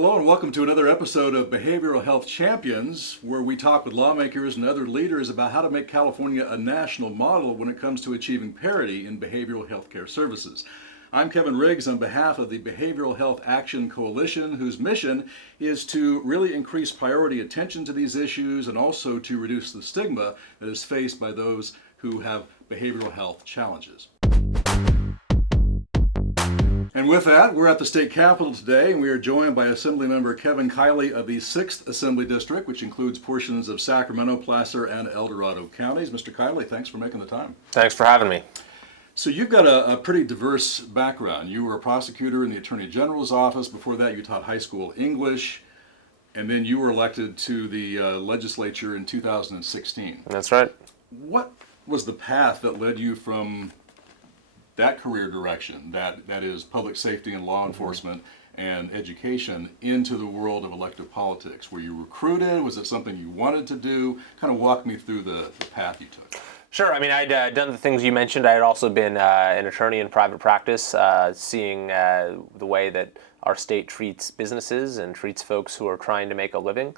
Hello and welcome to another episode of Behavioral Health Champions, where we talk with lawmakers and other leaders about how to make California a national model when it comes to achieving parity in behavioral health care services. I'm Kevin Riggs on behalf of the Behavioral Health Action Coalition, whose mission is to really increase priority attention to these issues and also to reduce the stigma that is faced by those who have behavioral health challenges. And with that, we're at the state capitol today, and we are joined by Assemblymember Kevin Kiley of the 6th Assembly District, which includes portions of Sacramento, Placer, and El Dorado counties. Mr. Kiley, thanks for making the time. Thanks for having me. So you've got a pretty diverse background. You were a prosecutor in the Attorney General's office. Before that, you taught high school English, and then you were elected to the legislature in 2016. That's right. What was the path that led you from that career direction, that is public safety and law enforcement and education, into the world of elective politics? Were you recruited? Was it something you wanted to do? Kind of walk me through the path you took. Sure. I mean, I'd done the things you mentioned. I had also been an attorney in private practice, seeing the way that our state treats businesses and treats folks who are trying to make a living.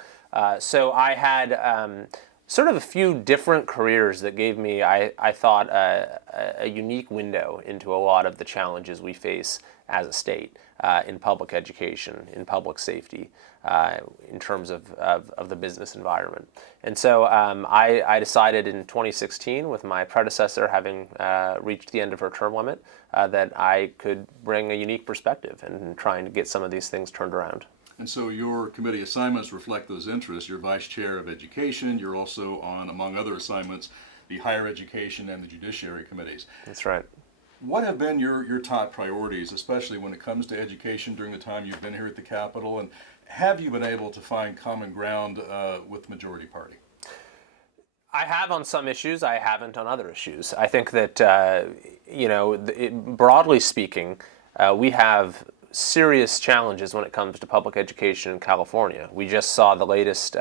So I had sort of a few different careers that gave me, I thought, a unique window into a lot of the challenges we face as a state in public education, in public safety, in terms of the business environment. And so I decided in 2016, with my predecessor having reached the end of her term limit, that I could bring a unique perspective in trying to get some of these things turned around. And so your committee assignments reflect those interests. You're vice chair of education. You're also on, among other assignments, the higher education and the judiciary committees. That's right. What have been your top priorities, especially when it comes to education during the time you've been here at the Capitol? And have you been able to find common ground with the majority party? I have on some issues. I haven't on other issues. I think that, broadly speaking, we have serious challenges when it comes to public education in California. We just saw the latest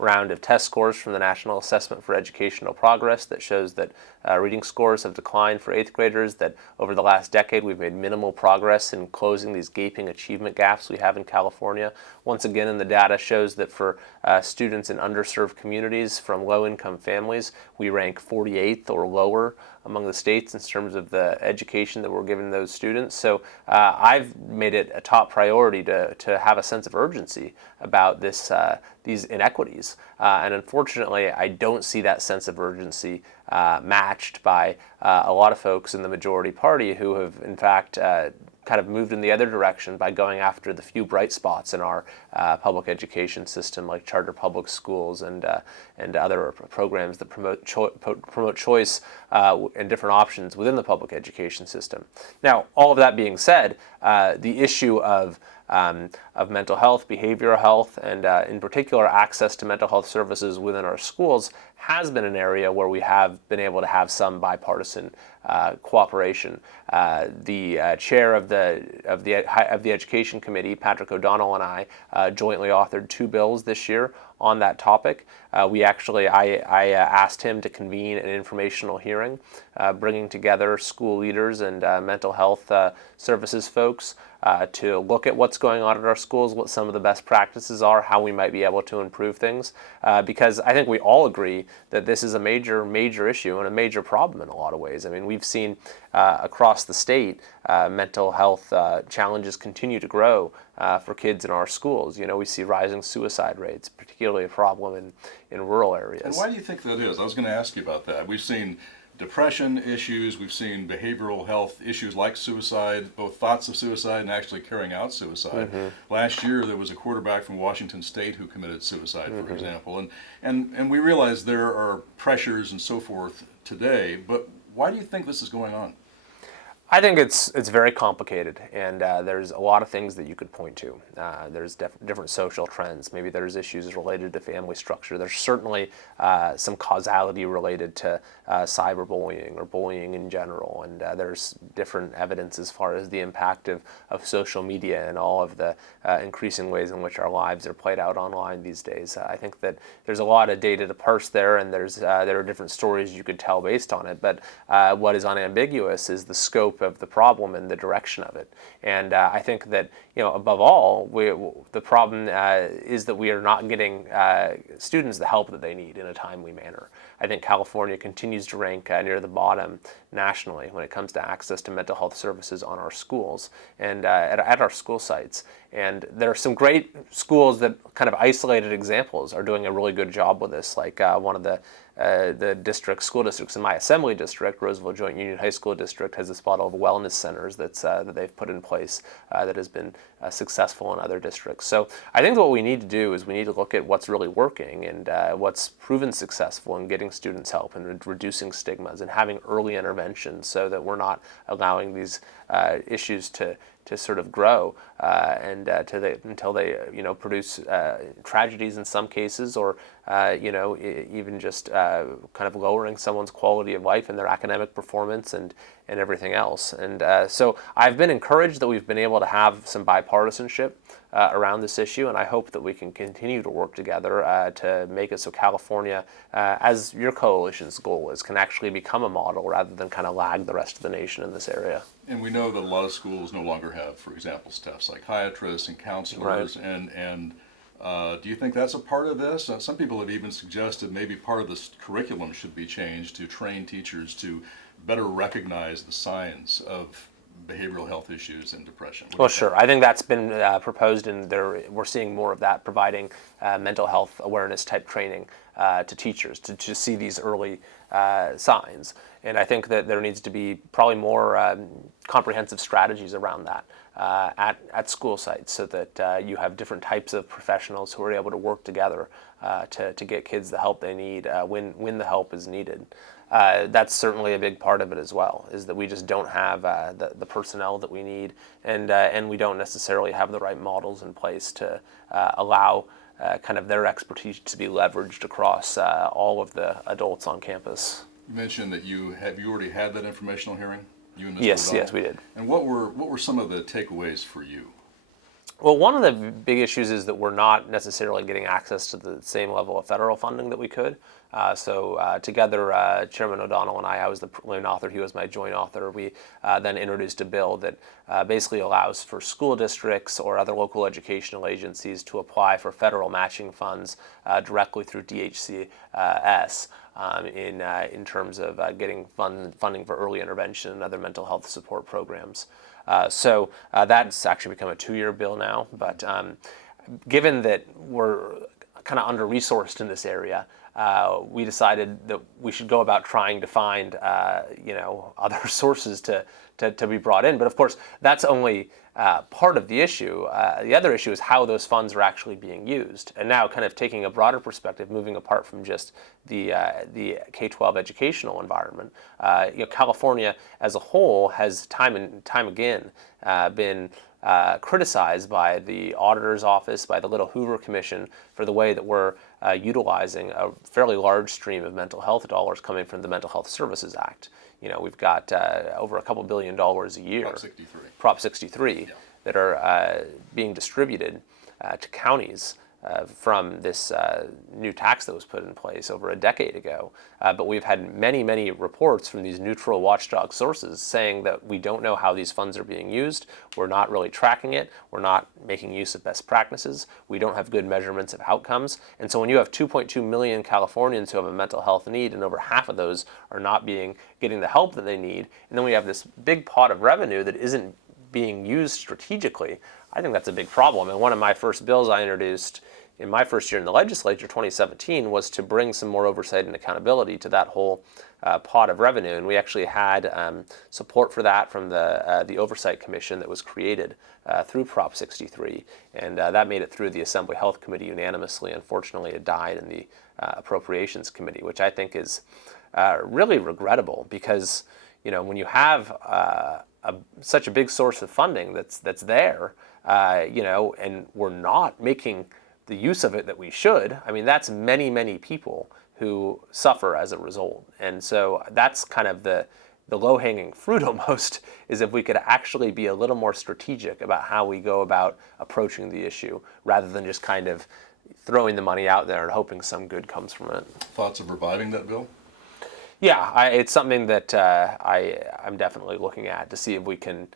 round of test scores from the National Assessment for Educational Progress that shows that reading scores have declined for 8th graders, that over the last decade we've made minimal progress in closing these gaping achievement gaps we have in California. Once again, and the data shows that for students in underserved communities from low-income families, we rank 48th or lower among the states in terms of the education that we're giving those students. So I've made it a top priority to have a sense of urgency about these inequities. And unfortunately, I don't see that sense of urgency matched by a lot of folks in the majority party who have, in fact, kind of moved in the other direction by going after the few bright spots in our public education system, like charter public schools and other programs that promote choice and different options within the public education system. Now, all of that being said, the issue of mental health, behavioral health, and in particular access to mental health services within our schools has been an area where we have been able to have some bipartisan cooperation. The chair of the Education Committee, Patrick O'Donnell, and I jointly authored 2 bills this year on that topic. I asked him to convene an informational hearing, bringing together school leaders and mental health services folks to look at what's going on at our schools, what some of the best practices are, how we might be able to improve things. Because I think we all agree that this is a major issue and a major problem in a lot of ways. I mean, we've seen across the state mental health challenges continue to grow for kids in our schools. You know, we see rising suicide rates, particularly a problem in rural areas. And why do you think that is? I was going to ask you about that. We've seen depression issues, we've seen behavioral health issues like suicide, both thoughts of suicide and actually carrying out suicide. Last year there was a quarterback from Washington State who committed suicide, for example. And we realize there are pressures and so forth today, but why do you think this is going on? I think it's very complicated, and there's a lot of things that you could point to. There's different social trends. Maybe there's issues related to family structure. There's certainly some causality related to cyberbullying or bullying in general, and there's different evidence as far as the impact of social media and all of the increasing ways in which our lives are played out online these days. I think that there's a lot of data to parse there, and there are different stories you could tell based on it, but what is unambiguous is the scope of the problem and the direction of it. And I think that, above all, the problem is that we are not getting students the help that they need in a timely manner. I think California continues to rank near the bottom nationally when it comes to access to mental health services on our schools and at our school sites. And there are some great schools that kind of isolated examples are doing a really good job with this, like one of the school districts in my assembly district, Roseville Joint Union High School District, has this model of wellness centers that they've put in place that has been successful in other districts. So I think what we need to do is we need to look at what's really working and what's proven successful in getting students help and reducing stigmas and having early interventions so that we're not allowing these issues to sort of grow until they produce tragedies in some cases, or even just kind of lowering someone's quality of life and their academic performance and everything else. And so I've been encouraged that we've been able to have some bipartisanship around this issue, and I hope that we can continue to work together to make it so California, as your coalition's goal is, can actually become a model rather than kind of lag the rest of the nation in this area. And we know that a lot of schools no longer have, for example, staff psychiatrists and counselors. Right. And do you think that's a part of this? Some people have even suggested maybe part of this curriculum should be changed to train teachers to better recognize the signs of behavioral health issues and depression. Well, sure. I think that's been proposed, and we're seeing more of that, providing mental health awareness type training to teachers to see these early signs. And I think that there needs to be probably more comprehensive strategies around that at school sites, so that you have different types of professionals who are able to work together to get kids the help they need when the help is needed. That's certainly a big part of it as well, is that we just don't have the personnel that we need, and we don't necessarily have the right models in place to allow kind of their expertise to be leveraged across all of the adults on campus. You mentioned that you already had that informational hearing? You and Mr. Yes, O'Donnell? yes, we did. And what were some of the takeaways for you? Well, one of the big issues is that we're not necessarily getting access to the same level of federal funding that we could. So together, Chairman O'Donnell and I was the lone author, he was my joint author, we then introduced a bill that basically allows for school districts or other local educational agencies to apply for federal matching funds directly through DHCS in terms of getting funding for early intervention and other mental health support programs. So that's actually become a 2-year bill now, but given that we're kind of under-resourced in this area, we decided that we should go about trying to find, other sources to be brought in. But of course, that's only part of the issue. The other issue is how those funds are actually being used. And now, kind of taking a broader perspective, moving apart from just the K-12 educational environment, California as a whole has time and time again been criticized by the auditor's office, by the Little Hoover Commission, for the way that we're utilizing a fairly large stream of mental health dollars coming from the Mental Health Services Act. We've got over a couple $1 billion a year, Prop 63, yeah, that are being distributed to counties from this new tax that was put in place over a decade ago. But we've had many, many reports from these neutral watchdog sources saying that we don't know how these funds are being used, we're not really tracking it, we're not making use of best practices, we don't have good measurements of outcomes. And so when you have 2.2 million Californians who have a mental health need, and over half of those are not getting the help that they need, and then we have this big pot of revenue that isn't being used strategically, I think that's a big problem. And one of my first bills I introduced in my first year in the legislature, 2017, was to bring some more oversight and accountability to that whole pot of revenue. And we actually had support for that from the Oversight Commission that was created through Prop 63. And that made it through the Assembly Health Committee unanimously. Unfortunately, it died in the Appropriations Committee, which I think is really regrettable, because when you have such a big source of funding that's there, and we're not making the use of it that we should, I mean, that's many, many people who suffer as a result. And so that's kind of the low-hanging fruit almost, is if we could actually be a little more strategic about how we go about approaching the issue, rather than just kind of throwing the money out there and hoping some good comes from it. Thoughts of reviving that bill? Yeah, it's something that I'm definitely looking at to see if we can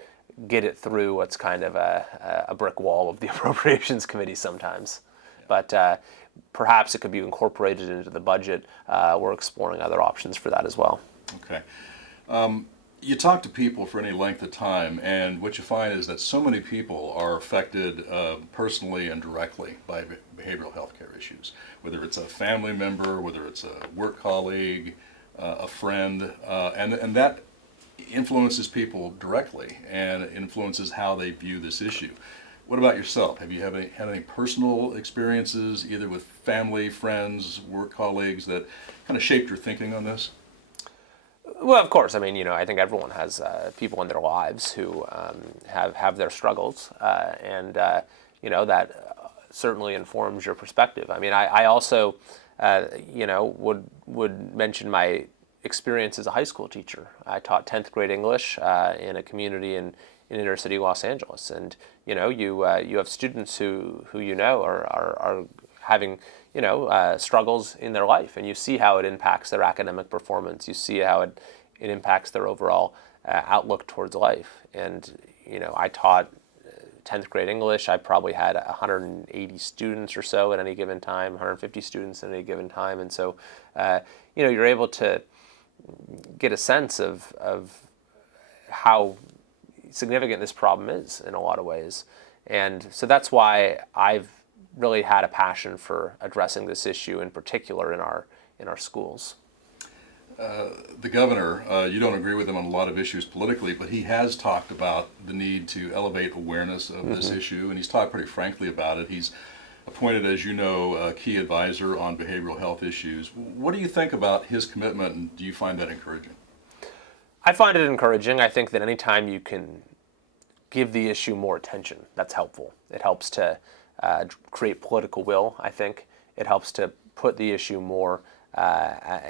get it through what's kind of a brick wall of the Appropriations Committee sometimes. But perhaps it could be incorporated into the budget. We're exploring other options for that as well. Okay. You talk to people for any length of time, and what you find is that so many people are affected personally and directly by behavioral health care issues, whether it's a family member, whether it's a work colleague, a friend, and that influences people directly and influences how they view this issue. What about yourself? Have you had any personal experiences, either with family, friends, work colleagues, that kind of shaped your thinking on this? Well, of course. I mean, I think everyone has people in their lives who have their struggles, and that certainly informs your perspective. I mean, I also, would mention my experience as a high school teacher. I taught 10th grade English in a community in inner city Los Angeles, and you have students who are having struggles in their life, and you see how it impacts their academic performance. You see how it impacts their overall outlook towards life. And I taught 10th grade English. I probably had 180 students or so at any given time, 150 students at any given time, and so you're able to get a sense of how significant this problem is in a lot of ways. And so that's why I've really had a passion for addressing this issue in particular in our schools. The governor, you don't agree with him on a lot of issues politically, but he has talked about the need to elevate awareness of this issue, and he's talked pretty frankly about it. He's appointed, as you know, a key advisor on behavioral health issues. What do you think about his commitment, and do you find that encouraging? I find it encouraging. I think that anytime you can give the issue more attention, that's helpful. It helps to create political will, I think. It helps to put the issue more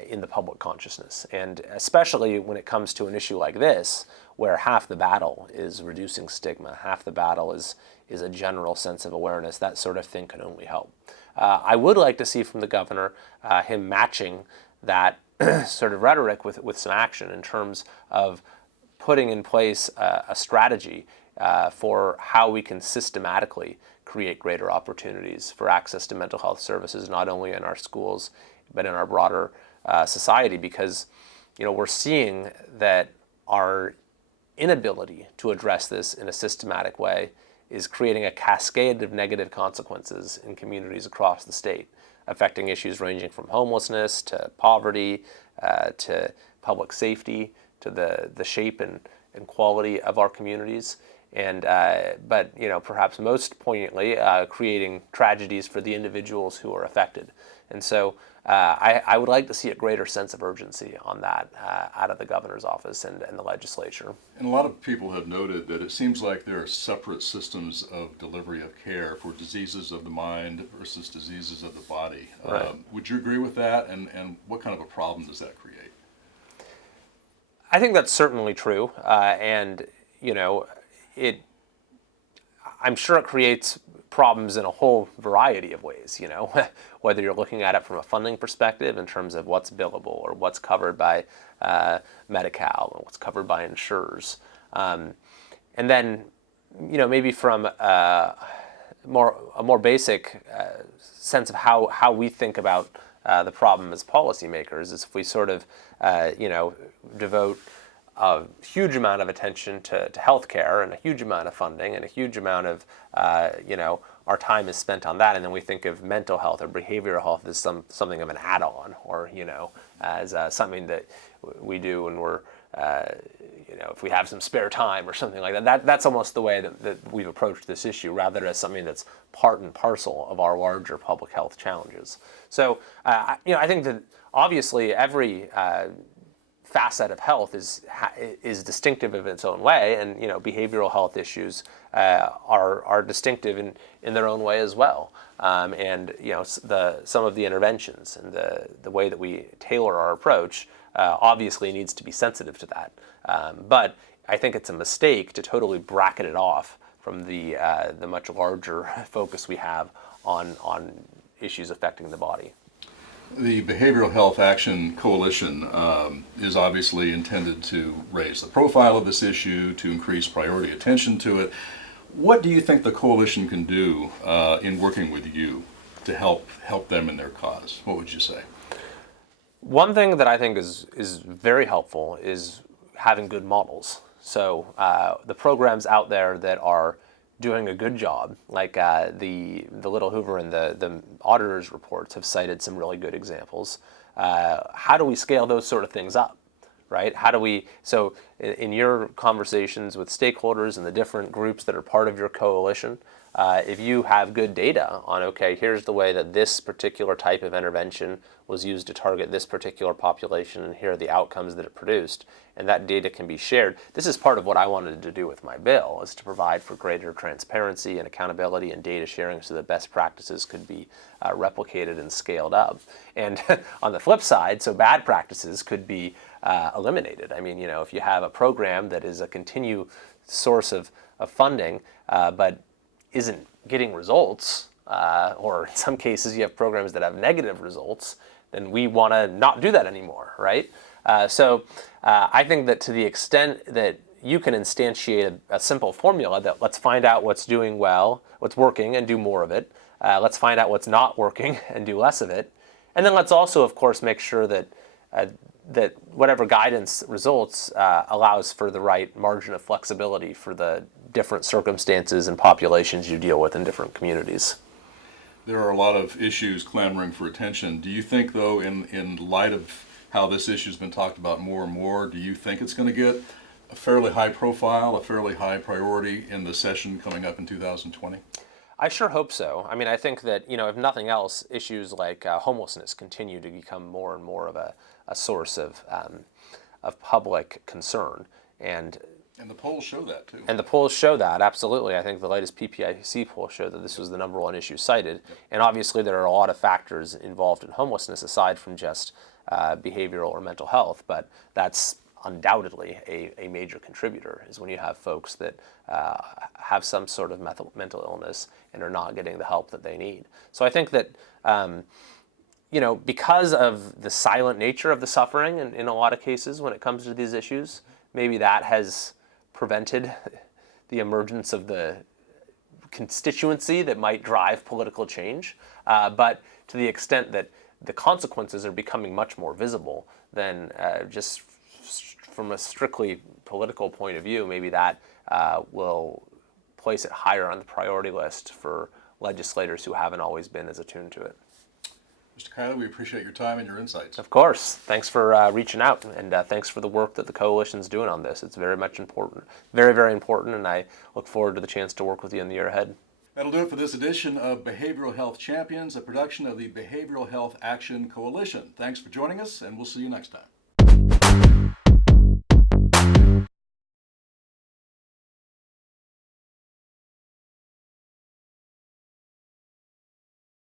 in the public consciousness. And especially when it comes to an issue like this, where half the battle is reducing stigma, half the battle is a general sense of awareness, that sort of thing can only help. I would like to see from the governor him matching that sort of rhetoric with some action in terms of putting in place a strategy for how we can systematically create greater opportunities for access to mental health services, not only in our schools, but in our broader society, because we're seeing that our inability to address this in a systematic way is creating a cascade of negative consequences in communities across the state, affecting issues ranging from homelessness to poverty to public safety to the shape and quality of our communities. And but perhaps most poignantly, creating tragedies for the individuals who are affected. And so I would like to see a greater sense of urgency on that out of the governor's office and the legislature. And a lot of people have noted that it seems like there are separate systems of delivery of care for diseases of the mind versus diseases of the body. Right. Would you agree with that? And what kind of a problem does that create? I think that's certainly true. And I'm sure it creates problems in a whole variety of ways, whether you're looking at it from a funding perspective in terms of what's billable or what's covered by Medi-Cal and what's covered by insurers. And then, maybe from a more basic sense of how we think about the problem as policymakers is if we sort of, devote a huge amount of attention to healthcare and a huge amount of funding and a huge amount of, our time is spent on that, and then we think of mental health or behavioral health as something of an add-on, or as something that we do when we're, if we have some spare time or something like that. That's almost the way that we've approached this issue, rather as something that's part and parcel of our larger public health challenges. So, I think that obviously every facet of health is distinctive of its own way, and behavioral health issues are distinctive in their own way as well. And some of the interventions and the way that we tailor our approach obviously needs to be sensitive to that. But I think it's a mistake to totally bracket it off from the much larger focus we have on issues affecting the body. The Behavioral Health Action Coalition is obviously intended to raise the profile of this issue, to increase priority attention to it. What do you think the coalition can do in working with you to help them in their cause? What would you say? One thing that I think is very helpful is having good models. So the programs out there that are doing a good job, like the Little Hoover and the auditors' reports have cited some really good examples. How do we scale those sort of things up, right? How do we, so in your conversations with stakeholders and the different groups that are part of your coalition, if you have good data on, okay, here's the way that this particular type of intervention was used to target this particular population, and here are the outcomes that it produced, and that data can be shared. This is part of what I wanted to do with my bill, is to provide for greater transparency and accountability and data sharing so that best practices could be replicated and scaled up. And on the flip side, so bad practices could be eliminated. I mean, if you have a program that is a continued source of funding, but isn't getting results, or in some cases you have programs that have negative results, then we want to not do that anymore, right? So I think that to the extent that you can instantiate a simple formula that let's find out what's doing well, what's working, and do more of it. Let's find out what's not working and do less of it. And then let's also, of course, make sure that that whatever guidance results allows for the right margin of flexibility for the different circumstances and populations you deal with in different communities. There are a lot of issues clamoring for attention. Do you think, though, in light of how this issue has been talked about more and more, do you think it's going to get a fairly high profile, a fairly high priority in the session coming up in 2020? I sure hope so. I mean, I think that, if nothing else, issues like homelessness continue to become more and more of a source of public concern. And the polls show that, too. And the polls show that, absolutely. I think the latest PPIC poll showed that this was the number one issue cited. Yep. And obviously there are a lot of factors involved in homelessness aside from just behavioral or mental health, but that's undoubtedly a major contributor, is when you have folks that have some sort of mental illness and are not getting the help that they need. So I think that because of the silent nature of the suffering in a lot of cases when it comes to these issues, maybe that has prevented the emergence of the constituency that might drive political change. But to the extent that the consequences are becoming much more visible, then just from a strictly political point of view, maybe that will place it higher on the priority list for legislators who haven't always been as attuned to it. Mr. Kiley, we appreciate your time and your insights. Of course. Thanks for reaching out, and thanks for the work that the coalition's doing on this. It's very much important, very, very important, and I look forward to the chance to work with you in the year ahead. That'll do it for this edition of Behavioral Health Champions, a production of the Behavioral Health Action Coalition. Thanks for joining us, and we'll see you next time.